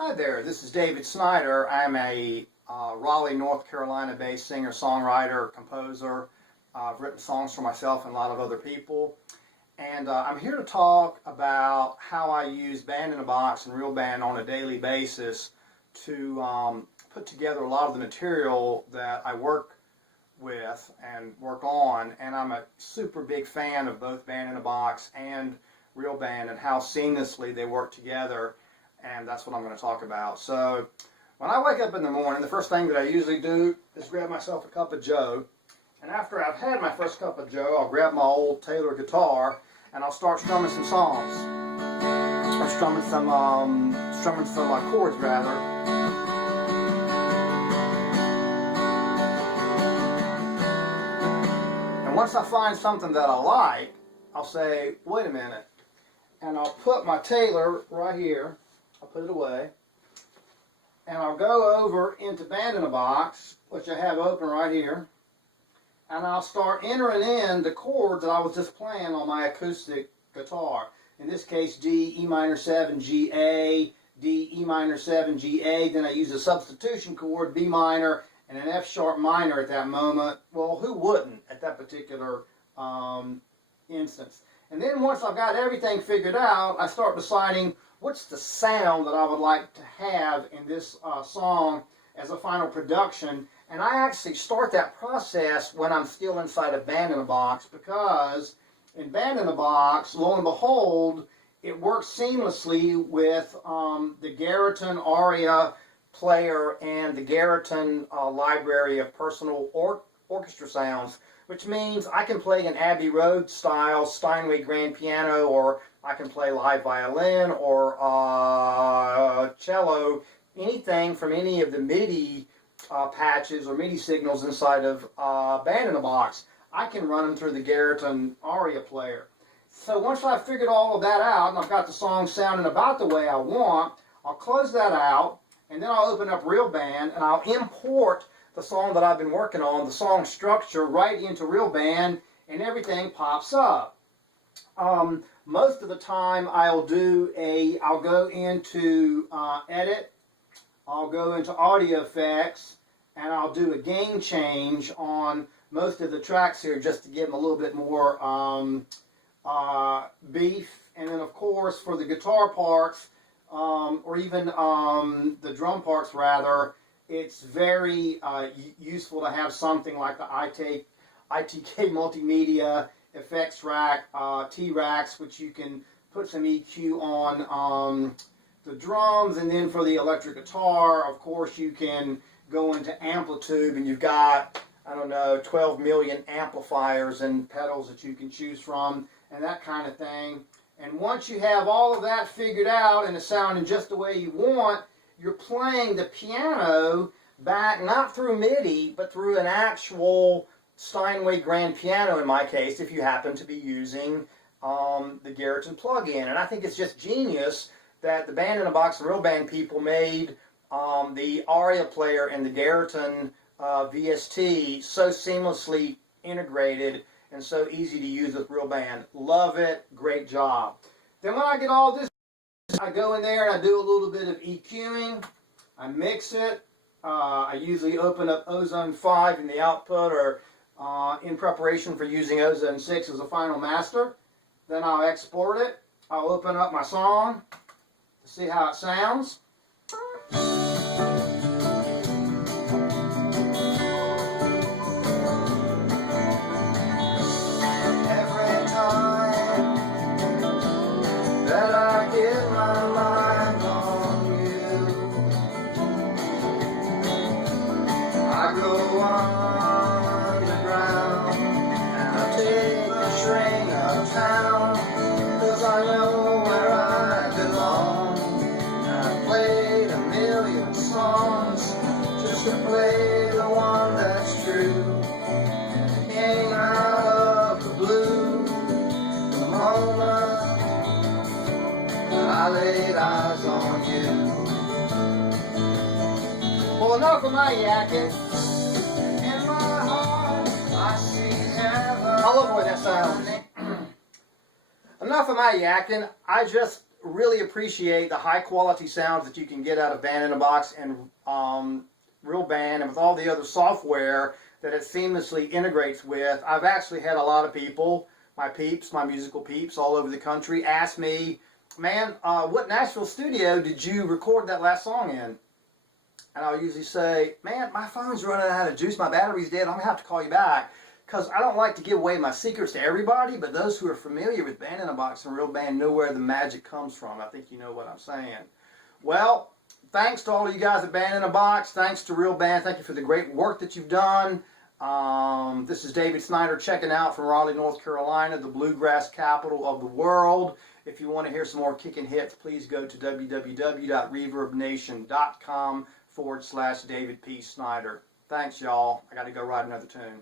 Hi there, this is David Snyder. I'm a Raleigh, North Carolina-based singer-songwriter, composer. I've written songs for myself and a lot of other people. And I'm here to talk about how I use Band in a Box and Real Band on a daily basis to put together a lot of the material that I work with and work on. And I'm a super big fan of both Band in a Box and Real Band and how seamlessly they work together. And that's what I'm going to talk about. So when I wake up in the morning, the first thing that I usually do is grab myself a cup of joe. And after I've had my first cup of joe, I'll grab my old Taylor guitar and I'll start strumming some songs. Or strumming some chords rather. And once I find something that I like, I'll say, wait a minute. And I'll put my Taylor right here. I'll put it away, and I'll go over into Band in a Box, which I have open right here, and I'll start entering in the chords that I was just playing on my acoustic guitar. In this case, D, E minor 7, G, A, D, E minor 7, G, A. Then I use a substitution chord, B minor, and an F sharp minor at that moment. Well, who wouldn't at that particular instance? And then once I've got everything figured out, I start deciding what's the sound that I would like to have in this song as a final production. And I actually start that process when I'm still inside a Band in a Box, because in Band in a Box, lo and behold, it works seamlessly with the Garriton Aria player and the Garriton library of personal orchestra sounds, which means I can play an Abbey Road style Steinway grand piano, or I can play live violin or cello, anything from any of the MIDI patches or MIDI signals inside of Band in a Box. I can run them through the Garriton Aria player. So once I've figured all of that out and I've got the song sounding about the way I want, I'll close that out, and then I'll open up Real Band and I'll import the song that I've been working on, the song structure, right into Real Band, and everything pops up. Most of the time I'll go into Edit, I'll go into Audio Effects, and I'll do a gain change on most of the tracks here just to give them a little bit more beef. And then of course for the guitar parts, or even the drum parts rather, it's very useful to have something like the ITK Multimedia Effects Rack, T-Racks, which you can put some EQ on the drums. And then for the electric guitar, of course, you can go into Amplitude, and you've got, I don't know, 12 million amplifiers and pedals that you can choose from, and that kind of thing. And once you have all of that figured out and it's sounding just the way you want, you're playing the piano back, not through MIDI, but through an actual Steinway grand piano in my case, if you happen to be using the Garriton plug-in. And I think it's just genius that the Band in a Box and Real Band people made the Aria player and the Garriton VST so seamlessly integrated and so easy to use with Real Band. Love it. Great job. Then when I get all this, I go in there and I do a little bit of EQing. I mix it. I usually open up Ozone 5 in the output, or in preparation for using Ozone 6 as a final master. Then I'll export it. I'll open up my song to see how it sounds. Every time that I get my mind on you, I go underground and I take the train uptown, 'cause I know where I belong. And I played a million songs just to play the one that's true. And it came out of the blue the moment I laid eyes on you. Well, enough of my yakking. In my heart, I see heaven. I love the way that sounds. Enough of my yakking. I just really appreciate the high quality sounds that you can get out of Band in a Box and Real Band, and with all the other software that it seamlessly integrates with. I've actually had a lot of people, my peeps, my musical peeps all over the country, ask me, man, what Nashville studio did you record that last song in? And I'll usually say, man, my phone's running out of juice, my battery's dead, I'm going to have to call you back. Because I don't like to give away my secrets to everybody, but those who are familiar with Band in a Box and Real Band know where the magic comes from. I think you know what I'm saying. Well, thanks to all of you guys at Band in a Box. Thanks to Real Band. Thank you for the great work that you've done. This is David Snyder checking out from Raleigh, North Carolina, the bluegrass capital of the world. If you want to hear some more kicking hits, please go to www.reverbnation.com/David P. Snyder. Thanks, y'all. I got to go write another tune.